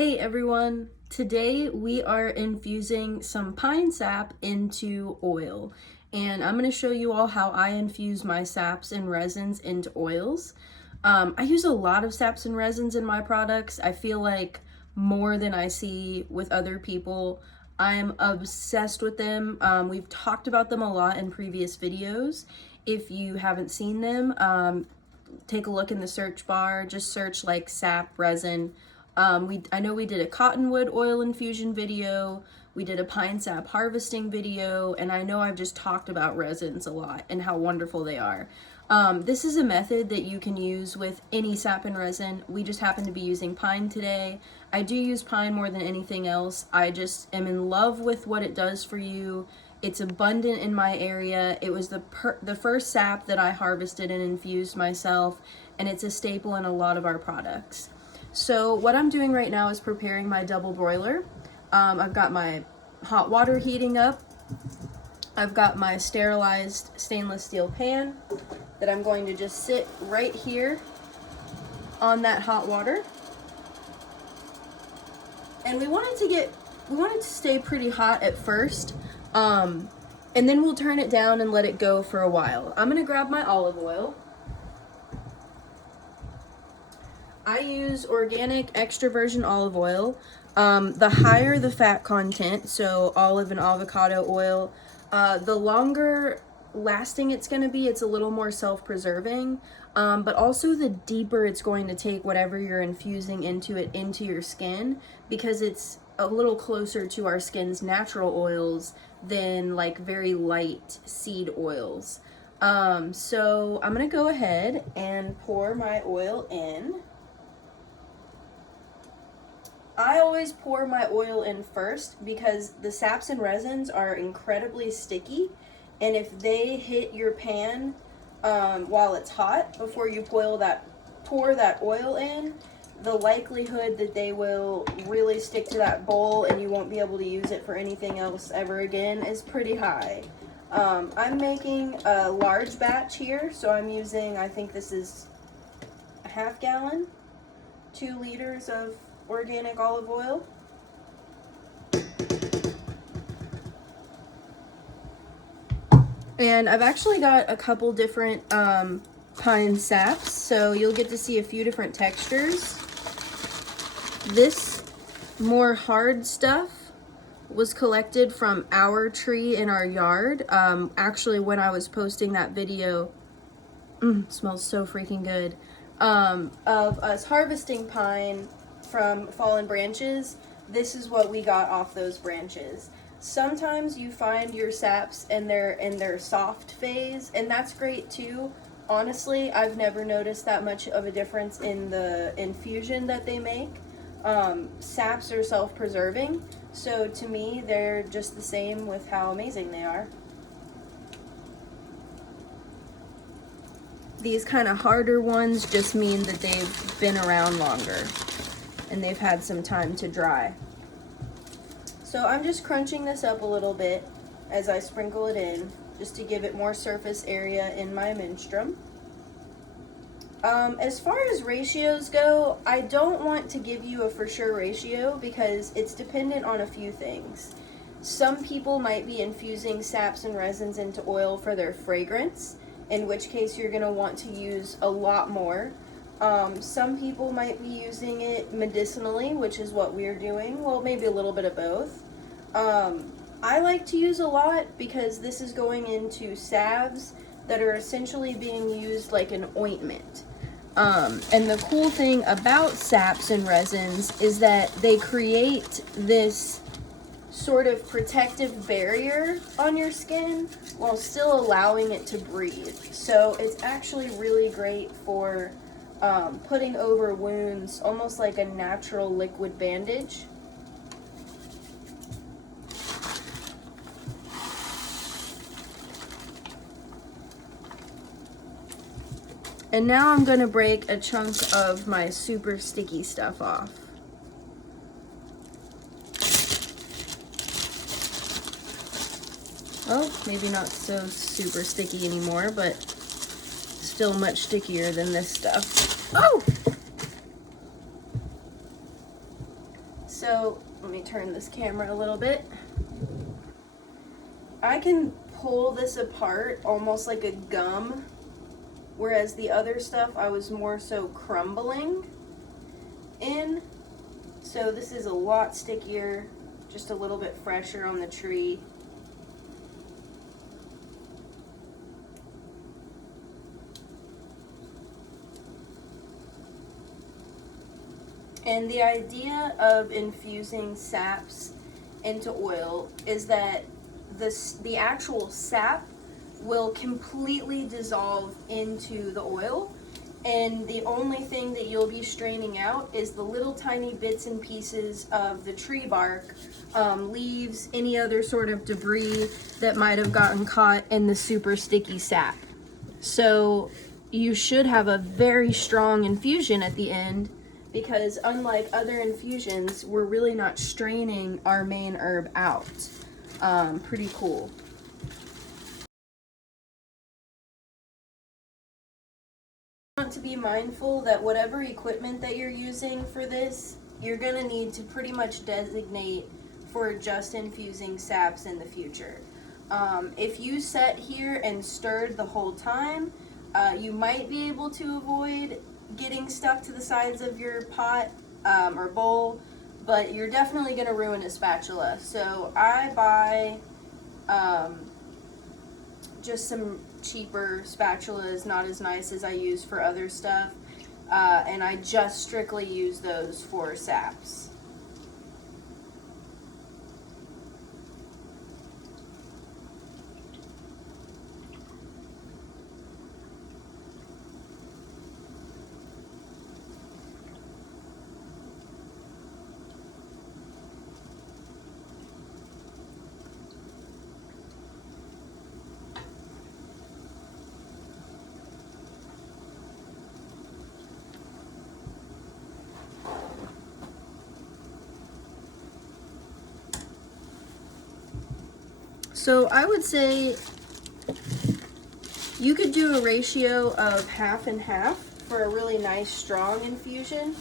Hey everyone! Today we are infusing some pine sap into oil, and I'm going to show you all how I infuse my saps and resins into oils. I use a lot of saps and resins in my products. I feel like more than I see with other people. I'm obsessed with them. We've talked about them a lot in previous videos. If you haven't seen them, take a look in the search bar, just search like sap, resin. I know we did a cottonwood oil infusion video, we did a pine sap harvesting video, and I know I've just talked about resins a lot and how wonderful they are. This is a method that you can use with any sap and resin. We just happen to be using pine today. I do use pine more than anything else. I just am in love with what it does for you. It's abundant in my area. It was the first sap that I harvested and infused myself, and it's a staple in a lot of our products. So what I'm doing right now is preparing my double broiler. I've got my hot water heating up. I've got my sterilized stainless steel pan that I'm going to just sit right here on that hot water. And we want it to stay pretty hot at first. And then we'll turn it down and let it go for a while. I'm gonna grab my olive oil. I use organic extra virgin olive oil. The higher the fat content, so olive and avocado oil, the longer lasting it's going to be. It's a little more self-preserving, but also the deeper it's going to take whatever you're infusing into your skin, because it's a little closer to our skin's natural oils than like very light seed oils. So I'm going to go ahead and pour my oil in. I always pour my oil in first because the saps and resins are incredibly sticky, and if they hit your pan while it's hot before you pour that oil in, the likelihood that they will really stick to that bowl and you won't be able to use it for anything else ever again is pretty high. I'm making a large batch here, so I'm using, I think this is a half gallon, 2 liters of organic olive oil. And I've actually got a couple different pine saps, so you'll get to see a few different textures. This more hard stuff was collected from our tree in our yard. Actually, when I was posting that video, it smells so freaking good, of us harvesting pine from fallen branches. This is what we got off those branches. Sometimes you find your saps and they're in their soft phase, and that's great too. Honestly, I've never noticed that much of a difference in the infusion that they make. Saps are self-preserving, so to me they're just the same with how amazing they are. These kind of harder ones just mean that they've been around longer and they've had some time to dry. So I'm just crunching this up a little bit as I sprinkle it in, just to give it more surface area in my menstruum. As far as ratios go, I don't want to give you a for sure ratio because it's dependent on a few things. Some people might be infusing saps and resins into oil for their fragrance, in which case you're going to want to use a lot more. Some people might be using it medicinally, which is what we're doing. Well, maybe a little bit of both. I like to use a lot because this is going into salves that are essentially being used like an ointment. And the cool thing about saps and resins is that they create this sort of protective barrier on your skin while still allowing it to breathe. So it's actually really great for putting over wounds, almost like a natural liquid bandage. And now I'm going to break a chunk of my super sticky stuff off. Well, maybe not so super sticky anymore, but still much stickier than this stuff. Oh! So let me turn this camera a little bit. I can pull this apart almost like a gum, whereas the other stuff I was more so crumbling in. So this is a lot stickier, just a little bit fresher on the tree. And the idea of infusing saps into oil is that the actual sap will completely dissolve into the oil, and the only thing that you'll be straining out is the little tiny bits and pieces of the tree bark, leaves, any other sort of debris that might have gotten caught in the super sticky sap. So you should have a very strong infusion at the end, because unlike other infusions, we're really not straining our main herb out. Pretty cool. Want to be mindful that whatever equipment that you're using for this, you're going to need to pretty much designate for just infusing saps in the future. If you sat here and stirred the whole time, you might be able to avoid getting stuck to the sides of your pot or bowl, but you're definitely going to ruin a spatula. So I buy just some cheaper spatulas, not as nice as I use for other stuff, and I just strictly use those for saps. So I would say you could do a ratio of half and half for a really nice strong infusion.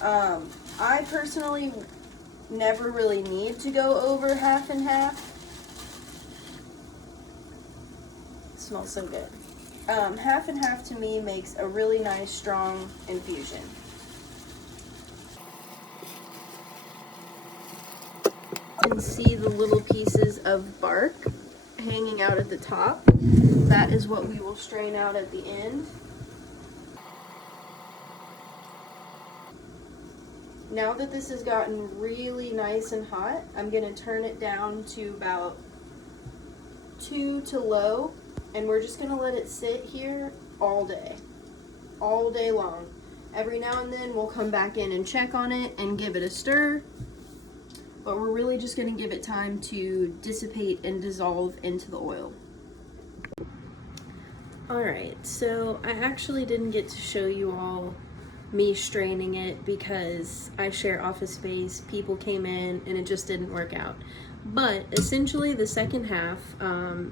I personally never really need to go over half and half. It smells so good. Half and half to me makes a really nice strong infusion. You can see the little pieces of bark hanging out at the top. That is what we will strain out at the end. Now that this has gotten really nice and hot, I'm going to turn it down to about 2 to low, and we're just going to let it sit here all day long. Every now and then we'll come back in and check on it and give it a stir, but we're really just going to give it time to dissipate and dissolve into the oil. Alright, so I actually didn't get to show you all me straining it because I share office space, people came in, and it just didn't work out. But essentially the second half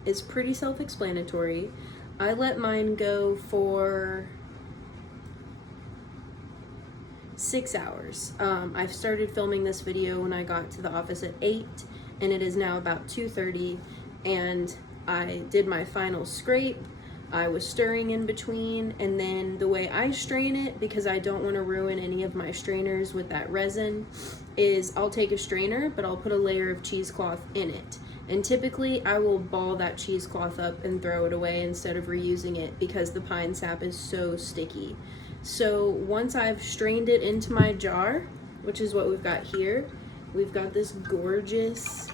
is pretty self-explanatory. I let mine go for 6 hours. I've started filming this video when I got to the office at 8, and it is now about 2:30, and I did my final scrape. I was stirring in between, and then the way I strain it, because I don't want to ruin any of my strainers with that resin, is I'll take a strainer, but I'll put a layer of cheesecloth in it. And typically I will ball that cheesecloth up and throw it away instead of reusing it because the pine sap is so sticky. So once I've strained it into my jar, which is what we've got here, we've got this gorgeous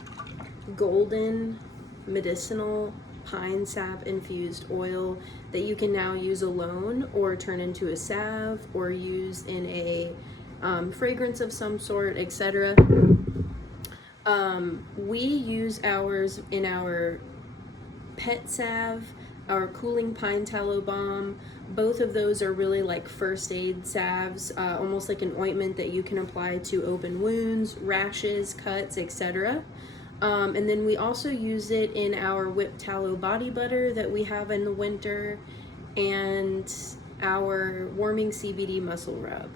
golden medicinal pine sap infused oil that you can now use alone or turn into a salve or use in a fragrance of some sort, etc. We use ours in our pet salve, our cooling pine tallow balm. Both of those are really like first aid salves, almost like an ointment that you can apply to open wounds, rashes, cuts, etc. And then we also use it in our whipped tallow body butter that we have in the winter, and our warming CBD muscle rub.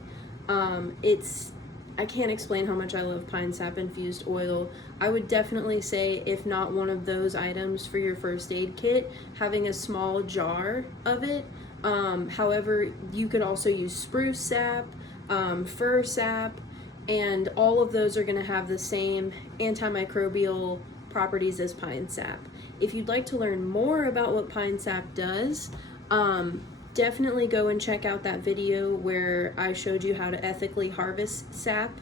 I can't explain how much I love pine sap infused oil. I would definitely say, if not one of those items for your first aid kit, having a small jar of it. However, you could also use spruce sap, fir sap, and all of those are going to have the same antimicrobial properties as pine sap. If you'd like to learn more about what pine sap does, definitely go and check out that video where I showed you how to ethically harvest sap.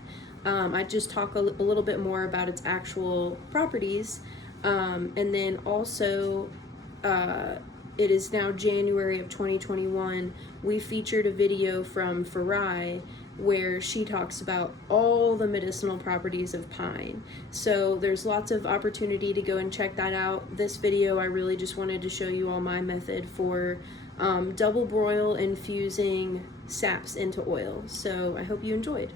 I just talk a little bit more about its actual properties. And then also, it is now January of 2021. We featured a video from Farai where she talks about all the medicinal properties of pine. So there's lots of opportunity to go and check that out. This video, I really just wanted to show you all my method for double broil infusing saps into oil. So I hope you enjoyed.